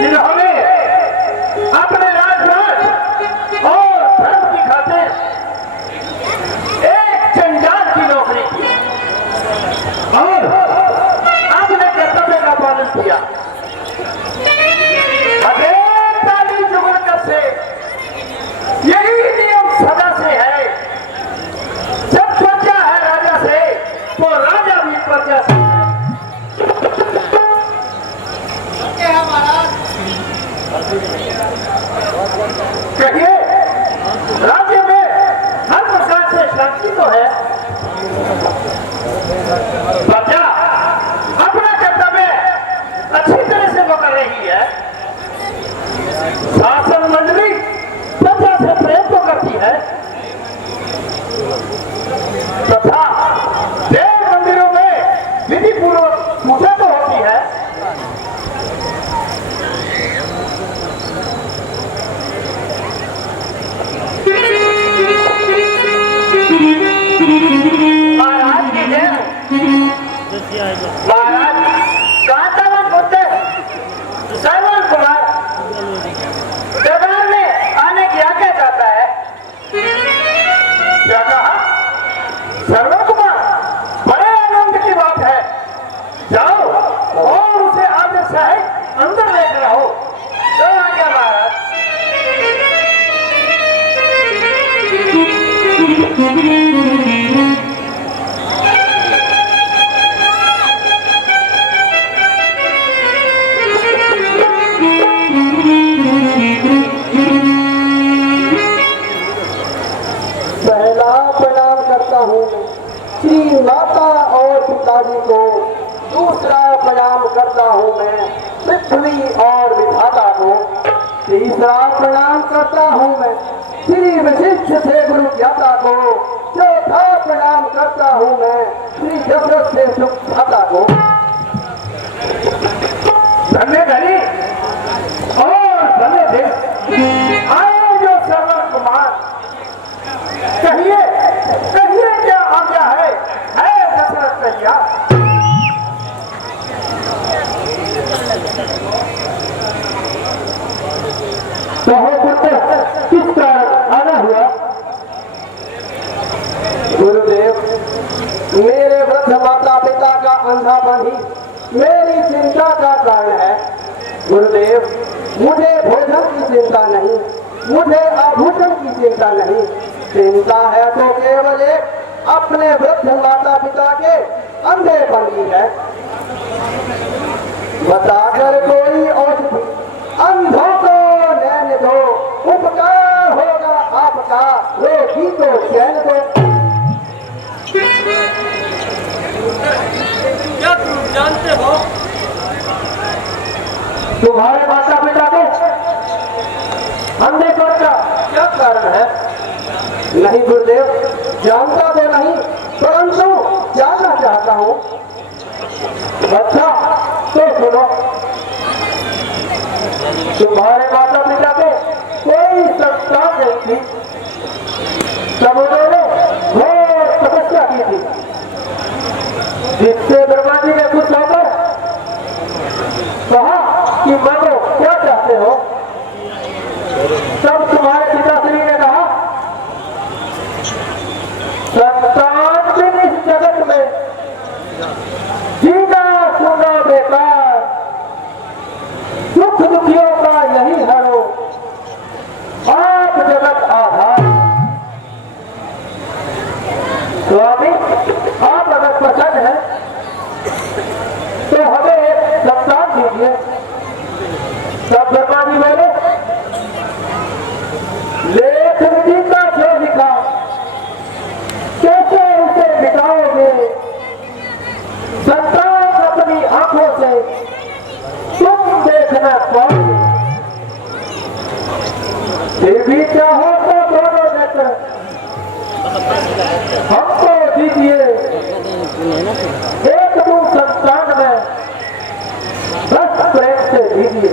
जिन्होंने अपने राजराज और धर्म की खातिर एक जंजाल की नौकरी की और अपने कर्तव्य का पालन किया। से यही नियम सदा से है, जब प्रजा है राजा से तो राजा भी प्रजा से कहिए। राज्य में हर प्रकार से शांति तो है, प्रजा अपना कर्तव्य अच्छी तरह से वो कर रही है। शासन मंडली प्रजा से प्रेम तो करती है तथा देव मंदिरों में विधि पूर्वक पूजा तो होती है। महाराज की जय। महाराज कांतावन बोलते श्रवण कुमार दरबार में आने की आज्ञा चाहता है। क्या कहा? श्रवण कुमार, बड़े आनंद की बात है। जाओ और उसे आदर सहित अंदर लेकर आओ। तो आज्ञा महाराज। श्री माता और पिताजी को। दूसरा प्रणाम करता हूँ मैं पृथ्वी और विधाता को। तीसरा प्रणाम करता हूँ मैं श्री वशिष्ठ से गुरु ज्ञाता को। चौथा प्रणाम करता हूँ मैं श्री दशरथ से सुखदाता को। धन्य धनी और धन्य देव आए जो श्रवण कुमार, कहिए कहिए क्या आज्ञा है दशरथ कहिया। कहो पुत्र, किस कारण आना हुआ? गुरुदेव, मेरे वृद्ध माता पिता का अंधापन ही मेरी चिंता का कारण है। गुरुदेव, मुझे भोजन की चिंता नहीं, मुझे आभूषण की चिंता नहीं। चिंता है तो केवल एक अपने वृद्ध माता पिता के अंधेपन की है। बताकर कोई औषधि अंधों को नैन दो, उपकार होगा आपका, रोगी को चैन दो। क्या तुम जानते हो तुम्हारे माता पिता के अंधेपन का क्या कारण है? नहीं गुरुदेव, जानता तो नहीं, परंतु जानना चाहता हूँ। अच्छा तो सुनो, तुम्हारे माता पिता को कोई संतान नहीं थी, तब उन्होंने घोर तपस्या की थी, जिससे ब्रह्मा जी ने खुश होकर कहा कि मानो क्या चाहते हो। तब तुम्हारे पिताश्री ने कहा, संतान बिन इस जगत में जीना सुना बेकार, सुख दुखियों का यही हरो, आप जगत आधार। स्वामी, आप अगर पसंद है तो हमें एक संतान दीजिए। तब ब्रह्मा जी बोले, लेख विधि का जो लिखा कैसे उसे मिटाओगे? संतान अपनी आंखों से तुम देखना पाओगे। फिर भी चाहो तो दोनों नेत्र हमको दीजिए, एक दो संतान में बस प्रेम से दीजिए।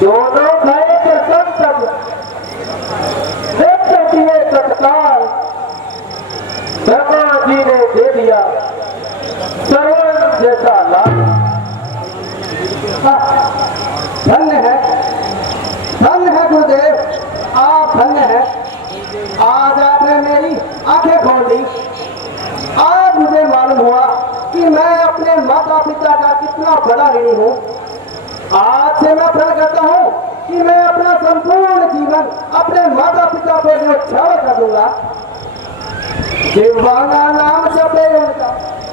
दोनों खाए के संग देखते दिए तत्काल ब्रह्मा जी ने दे दिया श्रवण जैसा लाभ। मालूम हुआ कि मैं अपने माता पिता का कितना बड़ा ऋणी हूँ। आज से मैं प्रण करता हूँ कि मैं अपना संपूर्ण जीवन अपने माता पिता पर न्यौछावर कर दूंगा। जिह्वाना नाम जपे उनका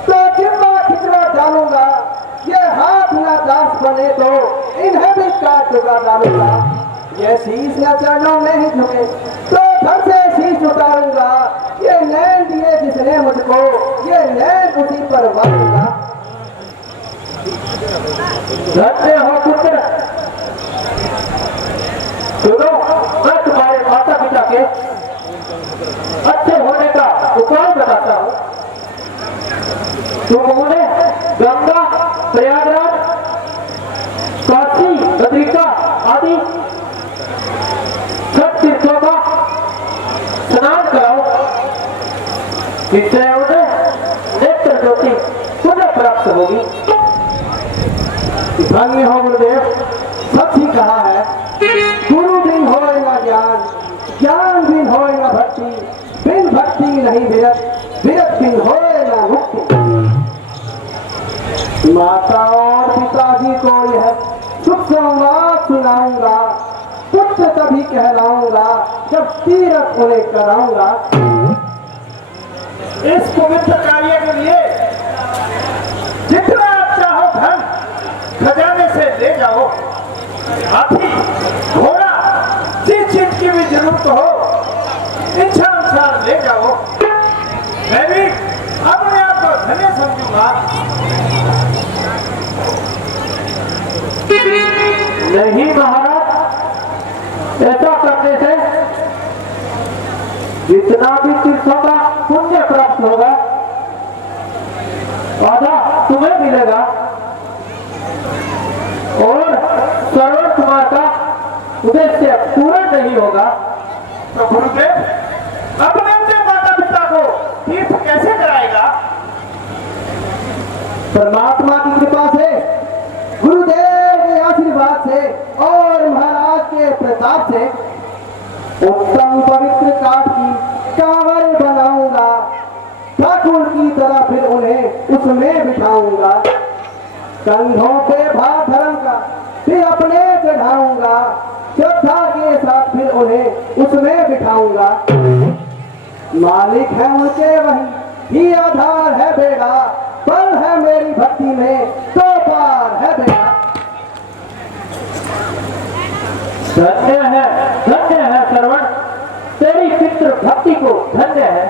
तो जिह्वा खिचवा डालूंगा। ये हाथ न दास बने तो इन्हें भी काट चुका डालूंगा। ये शीश न चरणों में ही झुके तो घर से शीश उतारूंगा। ये नैन दिए जिसने मुझको ये नैन उसी पर वारूंगा। धन्य हो पुत्र। सुनो, मैं तुम्हारे माता पिता के अच्छे होने का उपाय बताता हूँ। तुम उन्हें गंगा, प्रयागराज, काशी, बद्रिका आदि सब तीर्थों का स्नान कराओ। इससे उन्हें नेत्र ज्योति पुनः प्राप्त होगी। धन्य हो गुरुदेव, सच ही कहा है। गुरु बिन होए न ज्ञान, ज्ञान बिन होए न भक्ति, बिन भक्ति नहीं विरत, विरत बिन होए न मुक्ति। माता और पिताजी को यह सुख संवाद सुनाऊंगा। पुत्र तभी कहलाऊंगा जब तीरथ उन्हें कराऊंगा। इस पवित्र कार्य के लिए जितना आप चाहो धन खजाने से ले जाओ। हाथी, घोड़ा, जिस चीज की भी जरूरत हो इच्छा अनुसार ले जाओ। मैं भी अपने आप को धन्य समझूंगा। नहीं महाराज, ऐसा करने से जितना भी तीर्थों का पुण्य प्राप्त होगा आधा तुम्हें मिलेगा और श्रवण कुमार का उद्देश्य पूरा नहीं होगा। तो गुरुदेव अपने अपने माता पिता को तीर्थ कैसे कराएगा? परमात्मा की कृपा से, गुरुदेव के आशीर्वाद से और महाराज के प्रताप से उत्तम पवित्र काठ की कांवर बनाऊंगा। ठाकुर की तरह फिर उन्हें उसमें बिठाऊंगा। कंधों पे भार धर्म का फिर अपने चढ़ाऊंगा। श्रद्धा के साथ फिर उन्हें उसमें बिठाऊंगा। मालिक है उनके वही ही आधार है बेड़ा, पर है मेरी भक्ति में तो पार है बेड़ा। धन्य है श्रवण, तेरी पितृ भक्ति को धन्य है।